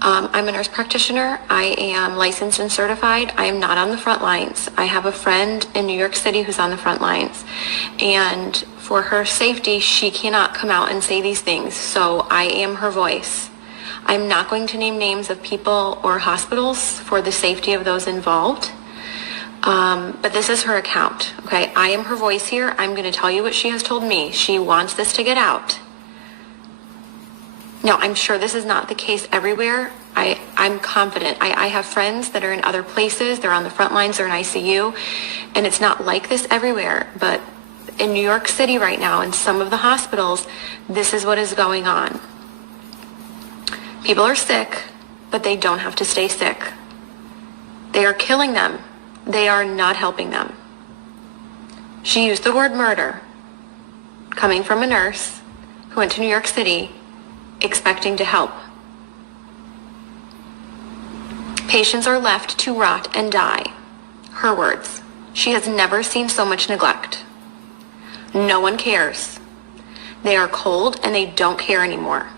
I'm a nurse practitioner. I am licensed and certified. I am not on the front lines. I have a friend in New York City who's on the front lines. And for her safety, she cannot come out and say these things. So I am her voice. I'm not going to name names of people or hospitals for the safety of those involved. But this is her account, okay? I am her voice here. I'm going to tell you what she has told me. She wants this to get out. Now, I'm sure this is not the case everywhere. I'm confident. I have friends that are in other places. They're on the front lines. They're in ICU. And it's not like this everywhere. But in New York City right now, in some of the hospitals, this is what is going on. People are sick, but they don't have to stay sick. They are killing them. They are not helping them. She used the word murder, coming from a nurse who went to New York City expecting to help. Patients are left to rot and die. Her words. She has never seen so much neglect. No one cares. They are cold and they don't care anymore.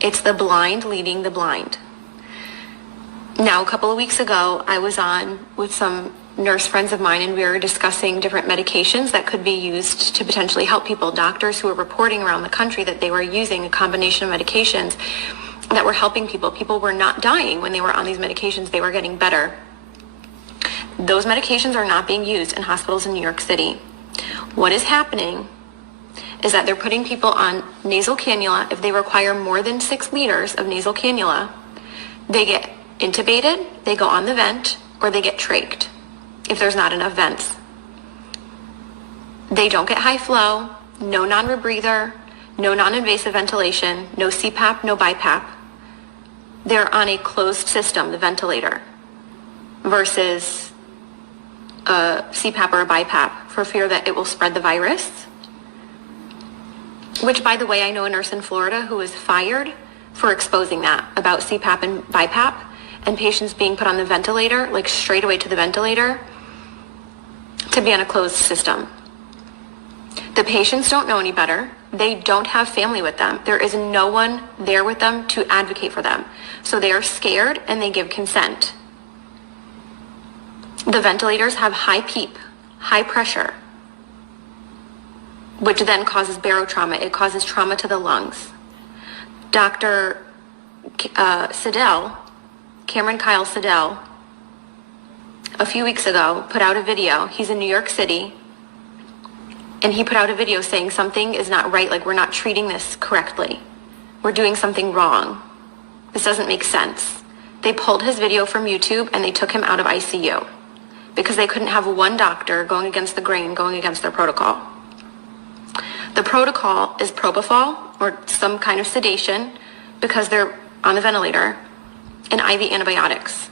It's the blind leading the blind. Now, a couple of weeks ago, I was on with some nurse friends of mine, and we were discussing different medications that could be used to potentially help people. Doctors who were reporting around the country that they were using a combination of medications that were helping people. People were not dying when they were on these medications. They were getting better. Those medications are not being used in hospitals in New York City. What is happening is that they're putting people on nasal cannula. If they require more than 6 liters of nasal cannula, they get intubated, they go on the vent, or they get trached if there's not enough vents. They don't get high flow, no non-rebreather, no non-invasive ventilation, no CPAP, no BiPAP. They're on a closed system, the ventilator, versus a CPAP or a BiPAP for fear that it will spread the virus. Which, by the way, I know a nurse in Florida who was fired for exposing that about CPAP and BiPAP and patients being put on the ventilator, like straight away to the ventilator, to be on a closed system. The patients don't know any better. They don't have family with them. There is no one there with them to advocate for them. So they are scared and they give consent. The ventilators have high PEEP, high pressure, which then causes barotrauma. It causes trauma to the lungs. Dr. Cameron Kyle Siddell, a few weeks ago, put out a video. He's in New York City, and he put out a video saying something is not right, like we're not treating this correctly. We're doing something wrong. This doesn't make sense. They pulled his video from YouTube and they took him out of ICU because they couldn't have one doctor going against the grain, going against their protocol. The protocol is propofol or some kind of sedation because they're on the ventilator, and IV antibiotics.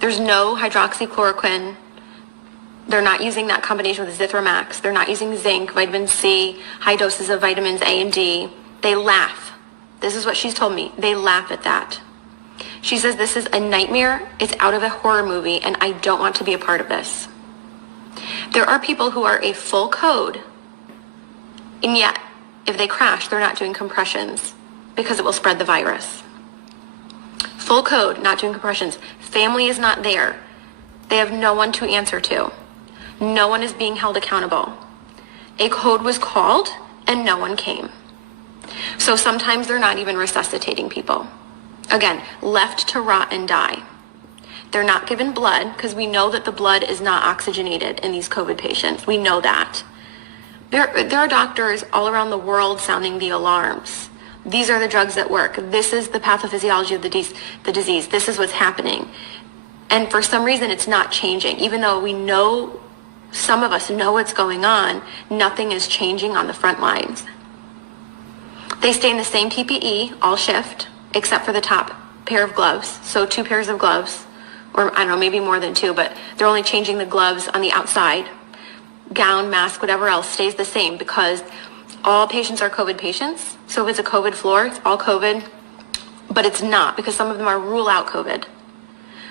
There's no hydroxychloroquine. They're not using that combination with Zithromax. They're not using zinc, vitamin C, high doses of vitamins A and D. They laugh. This is what she's told me. They laugh at that. She says this is a nightmare. It's out of a horror movie, and I don't want to be a part of this. There are people who are a full code, and yet if they crash, they're not doing compressions because it will spread the virus. Full code, not doing compressions. Family is not there. They have no one to answer to. No one is being held accountable. A code was called and no one came. So sometimes they're not even resuscitating people. Again, left to rot and die. They're not given blood because we know that the blood is not oxygenated in these COVID patients. We know that. There are doctors all around the world sounding the alarms. These are the drugs that work. This is the pathophysiology of the disease. This is what's happening. And for some reason, it's not changing. Even though we know, some of us know what's going on, nothing is changing on the front lines. They stay in the same PPE all shift, except for the top pair of gloves. So 2 pairs of gloves, or I don't know, maybe more than 2, but they're only changing the gloves on the outside. Gown, mask, whatever else stays the same because all patients are COVID patients. So if it's a COVID floor, it's all COVID, but it's not because some of them are rule out COVID.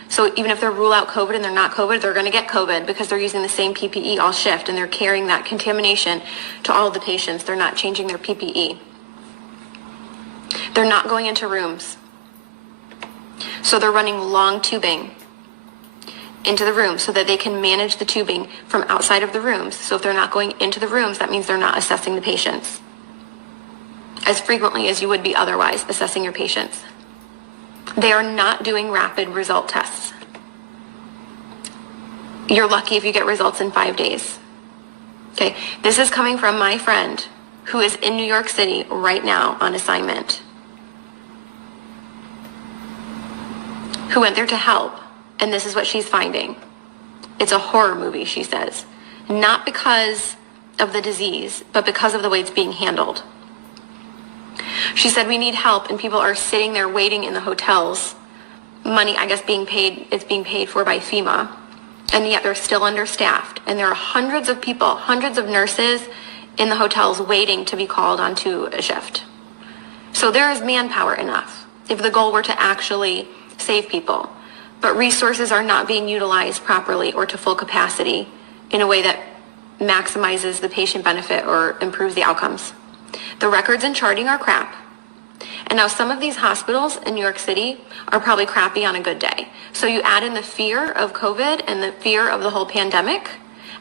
So even if they're rule out COVID and they're not COVID, they're going to get COVID because they're using the same PPE all shift and they're carrying that contamination to all of the patients. They're not changing their PPE. They're not going into rooms. So they're running long tubing into the room so that they can manage the tubing from outside of the rooms. So if they're not going into the rooms, that means they're not assessing the patients as frequently as you would be otherwise assessing your patients. They are not doing rapid result tests. You're lucky if you get results in 5 days. Okay, this is coming from my friend who is in New York City right now on assignment, who went there to help, and this is what she's finding. It's a horror movie, she says. Not because of the disease, but because of the way it's being handled. She said, we need help, and people are sitting there waiting in the hotels. Money, I guess, it's being paid for by FEMA, and yet they're still understaffed. And there are hundreds of people, hundreds of nurses in the hotels waiting to be called onto a shift. So there is manpower enough if the goal were to actually save people. But resources are not being utilized properly or to full capacity in a way that maximizes the patient benefit or improves the outcomes. The records and charting are crap. And now some of these hospitals in New York City are probably crappy on a good day. So you add in the fear of COVID and the fear of the whole pandemic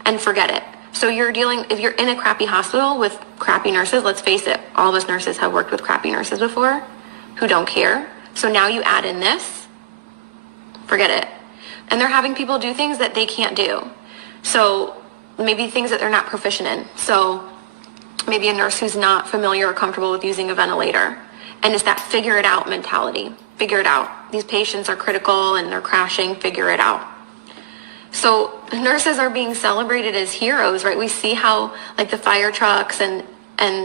and forget it. So if you're in a crappy hospital with crappy nurses, let's face it, all of us nurses have worked with crappy nurses before who don't care. So now you add in this, forget it. And they're having people do things that they can't do. So maybe things that they're not proficient in. So maybe a nurse who's not familiar or comfortable with using a ventilator. And it's that figure it out mentality. Figure it out. These patients are critical and they're crashing, figure it out. So nurses are being celebrated as heroes, right? We see how like the fire trucks and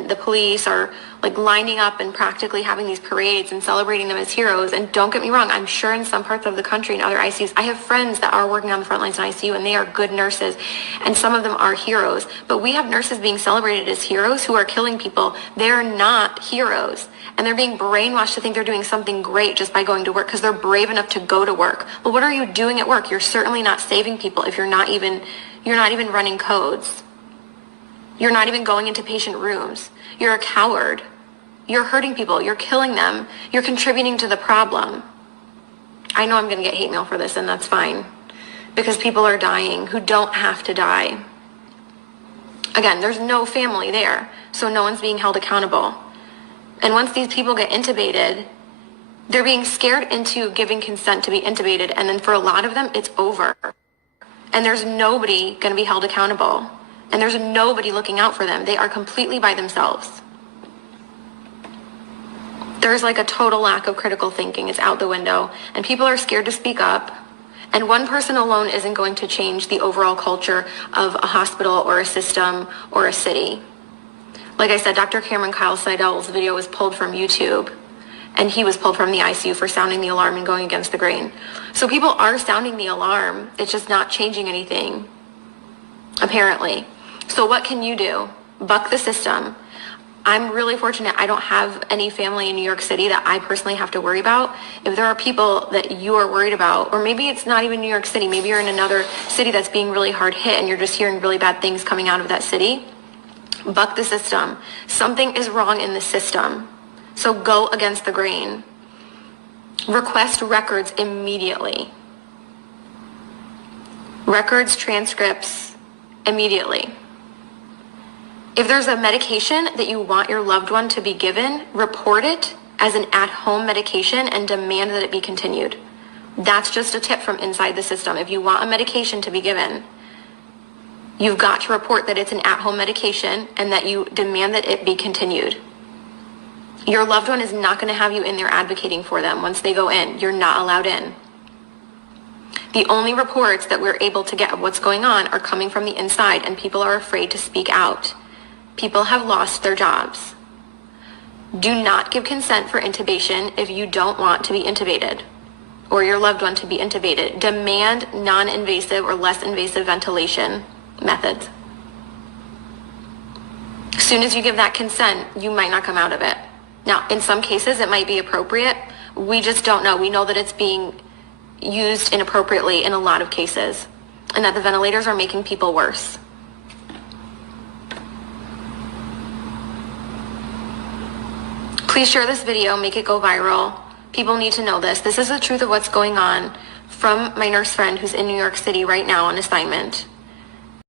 the police are like lining up and practically having these parades and celebrating them as heroes. And don't get me wrong, I'm sure in some parts of the country and other ICUs, I have friends that are working on the front lines in ICU and they are good nurses. And some of them are heroes. But we have nurses being celebrated as heroes who are killing people. They're not heroes. And they're being brainwashed to think they're doing something great just by going to work because they're brave enough to go to work. Well, what are you doing at work? You're certainly not saving people if you're not even running codes. You're not even going into patient rooms. You're a coward. You're hurting people. You're killing them. You're contributing to the problem. I know I'm going to get hate mail for this, and that's fine. Because people are dying who don't have to die. Again, there's no family there, so no one's being held accountable. And once these people get intubated, they're being scared into giving consent to be intubated, and then for a lot of them, it's over. And there's nobody going to be held accountable. And there's nobody looking out for them. They are completely by themselves. There's like a total lack of critical thinking. It's out the window. And people are scared to speak up. And one person alone isn't going to change the overall culture of a hospital or a system or a city. Like I said, Dr. Cameron Kyle Seidel's video was pulled from YouTube. And he was pulled from the ICU for sounding the alarm and going against the grain. So people are sounding the alarm. It's just not changing anything, apparently. So what can you do? Buck the system. I'm really fortunate I don't have any family in New York City that I personally have to worry about. If there are people that you are worried about, or maybe it's not even New York City, maybe you're in another city that's being really hard hit and you're just hearing really bad things coming out of that city, buck the system. Something is wrong in the system. So go against the grain. Request records immediately. Records, transcripts, immediately. If there's a medication that you want your loved one to be given, report it as an at-home medication and demand that it be continued. That's just a tip from inside the system. If you want a medication to be given, you've got to report that it's an at-home medication and that you demand that it be continued. Your loved one is not going to have you in there advocating for them once they go in. You're not allowed in. The only reports that we're able to get of what's going on are coming from the inside, and people are afraid to speak out. People have lost their jobs. Do not give consent for intubation if you don't want to be intubated or your loved one to be intubated. Demand non-invasive or less invasive ventilation methods. As soon as you give that consent, you might not come out of it. Now, in some cases, it might be appropriate. We just don't know. We know that it's being used inappropriately in a lot of cases, and that the ventilators are making people worse. Please share this video, make it go viral. People need to know this. This is the truth of what's going on from my nurse friend who's in New York City right now on assignment.